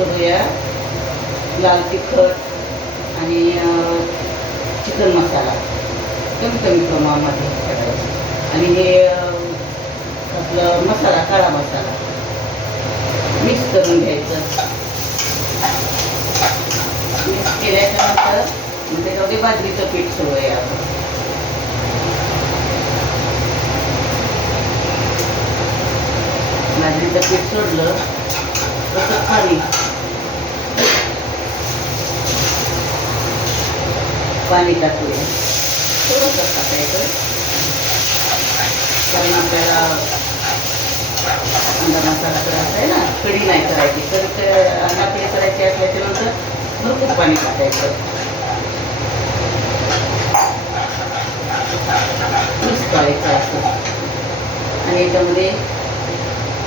सोडूया लाल तिखट आणि चिकन मसाला कमी कमी प्रमाणामध्ये टाकायचं आणि हे आपलं मसाला काळा मसाला मिक्स करून घ्यायचं. मिक्स केल्याच्यानंतर त्याच्यामध्ये बाजरीचं पीठ सोडूया आपण. बाजरीचं पीठ सोडलं तसं पाणी टाकूया. थोडंसं टाकायचं कारण आपल्याला अंडा मसाला करायचा आहे ना, कढी नाही करायची. तर अंडा कढी करायची असल्याच्यानंतर भरपूर पाणी टाकायचं. मिक्स करायचं असं आणि याच्यामध्ये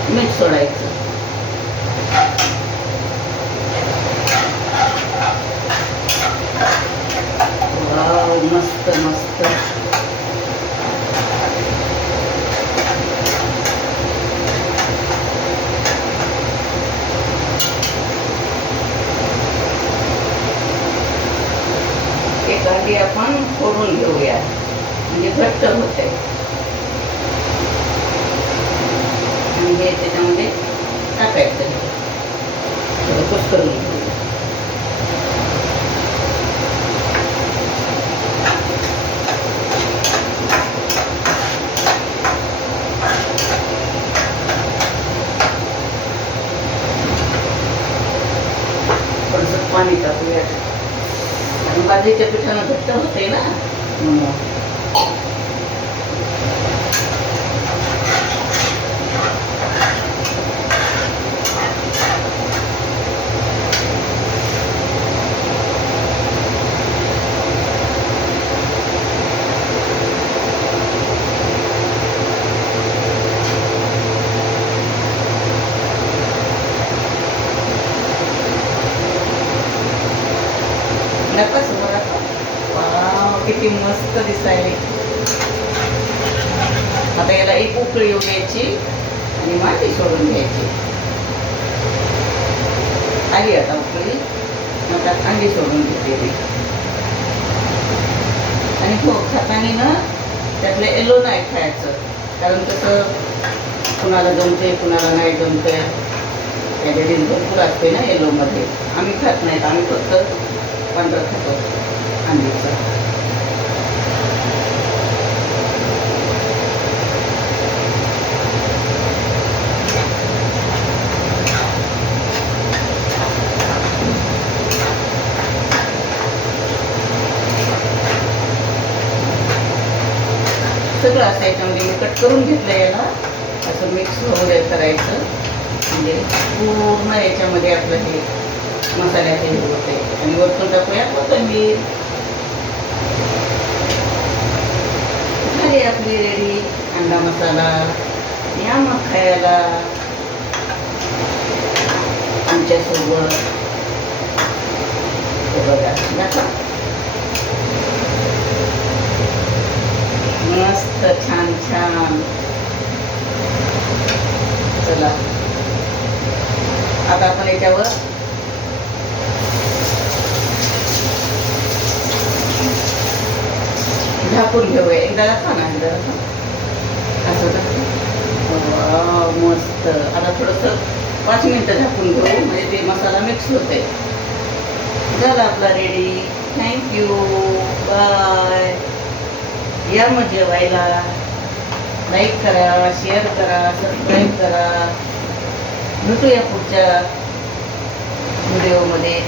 मीठ सोडायचं. वाव, मस्त मस्त. एक अंडी आपण फोडून घेऊया म्हणजे घट्ट होते आणि हे त्याच्यामध्ये टाकायचं. थोडं कुस्करून घेऊया. थोडंसं पाणी टाकूया आणि बाजरीच्या पिठानं घट्ट होते ना म्हणून. नका समोर वाव, किती मस्त दिसायले. आता याला एक उकळी येऊ द्यायची आणि माती सोडून घ्यायची. आली आता उकळी. आता अंडी सोडून घेते आणि हो खाताना ना त्यातलं येलो नाही खायचं कारण कसं कुणाला जमते कुणाला नाही जमते. त्याच्यात भरपूर असते ना येलोमध्ये. आम्ही खात नाहीत, आम्ही फक्त पांढरं खातो अंडीचं. सगळं असं याच्यामध्ये मी कट करून घेतलं. याला असं मिक्स वगैरे करायचं म्हणजे पूर्ण याच्यामध्ये आपलं हे मसाल्याचे हे होते. आणि वरतून टाकूया कोथिंबीर. झाली आपली रेडी अंडा मसाला. या मग खायला आमच्यासोबत. बघा नका मस्त छान छान. चला आता आपण याच्यावर झाकून घेऊया. एकदा दाखवा ना, एकदा असं मस्त. आता थोडंसं 5 मिनिटं झाकून घेऊ म्हणजे ते मसाला मिक्स होते. झाला आपला रेडी. Thank you, bye. या मग जेवायला. लाईक करा, शेअर करा, सबस्क्राईब करा. भेटूया पुढच्या व्हिडिओमध्ये.